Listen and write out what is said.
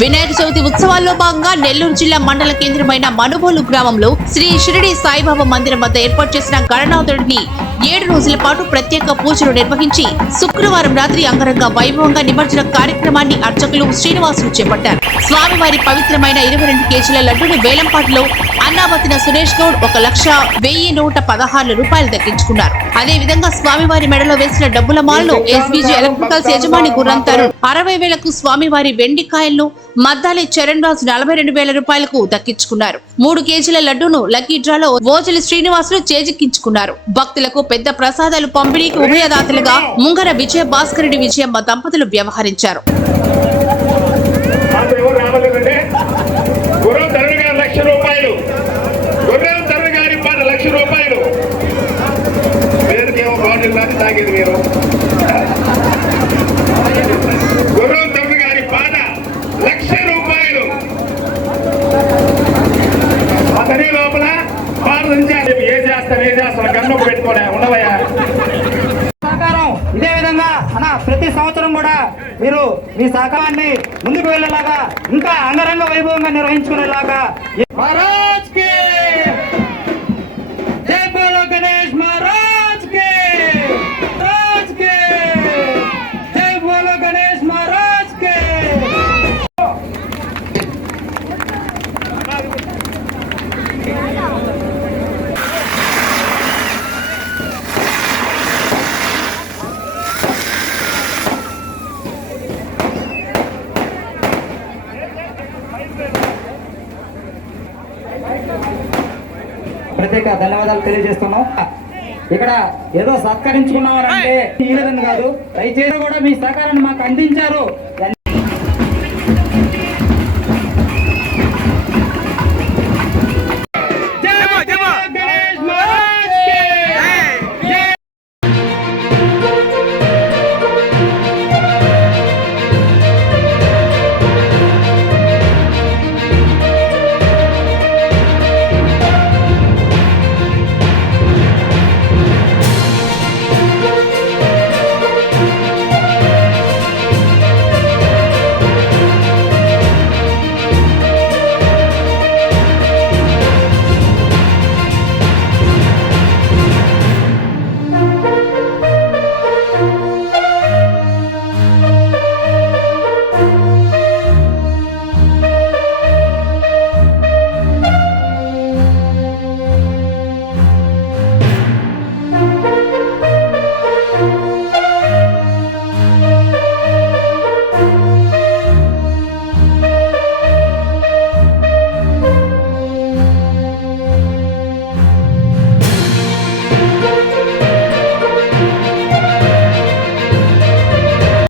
వినాయక చవితి ఉత్సవాల్లో భాగంగా నెల్లూరు జిల్లా మండల కేంద్రమైన మనుబోలు గ్రామంలో శ్రీ షిరిడి సాయిబాబా మందిరం వద్ద ఏర్పాటు చేసిన గణనాథుడిని ఏడు రోజుల పాటు ప్రత్యేక పూజలు నిర్వహించి శుక్రవారం రాత్రి అంగరంగ వైభవంగా నిమజ్జన కార్యక్రమాన్ని అర్చకులు శ్రీనివాసులు చేపట్టారు. స్వామివారి పవిత్రమైన ఇరవై రెండు కేజీల లడ్డుని వేలంపాటలో అన్నాబతిన సురేష్ గౌడ్ ఒక లక్ష వెయ్యి నూట పదహారు రూపాయలు దక్కించుకున్నారు. అదే విధంగా స్వామివారి మెడలో వేసిన డబ్బుల మాలను ఎస్బీజీ ఎలక్ట్రికల్స్ యజమాని గుర్రం తరుణ్ అరవై వేలకు స్వామివారి వెండి కాయలను మద్దాలి చరణ్ రాజు నలభై రెండు వేల రూపాయలకు దక్కించుకున్నారు. మూడు కేజీల లడ్డూను లక్కీ డ్రాలో ఓజలి శ్రీనివాసులు చేజిక్కించుకున్నారు. భక్తులకు పెద్ద ప్రసాదాలు పంపిణీకి ఉభయదాతలుగా ముంగర విజయ భాస్కర్ రెడ్డి విజయమ్మ దంపతులు వ్యవహరించారు మాకు ఎవరు రావాలంటే గుర్రం తరుణ్ గారు లక్ష రూపాయలు గుర్రం తరుణ్ గారి పాట లక్ష రూపాయలు పేరుకేమో బాటిల్ లాంటి తాగేది మీరు గుర్రం తరుణ్ గారి పాట లక్ష రూపాయలు అతని లోపల పాటించాలి ఏ చేస్తాం ఏ చేస్తాం గన్ను పెట్టుకోలే ఉండవయ్యా సహకారం ఇదే విధంగా అన్న ప్రతి సంవత్సరం కూడా మీరు మీ సహకారాన్ని ముందుకు వెళ్ళేలాగా ఇంకా అంగరంగ వైభవంగా నిర్వహించుకునేలాగా ప్రత్యేక ధన్యవాదాలు తెలియజేస్తున్నాం. ఇక్కడ ఏదో సత్కరించుకున్నారంటే ఈ కాదు. దయచేసి కూడా మీ సహకారాన్ని మాకు అందించారు.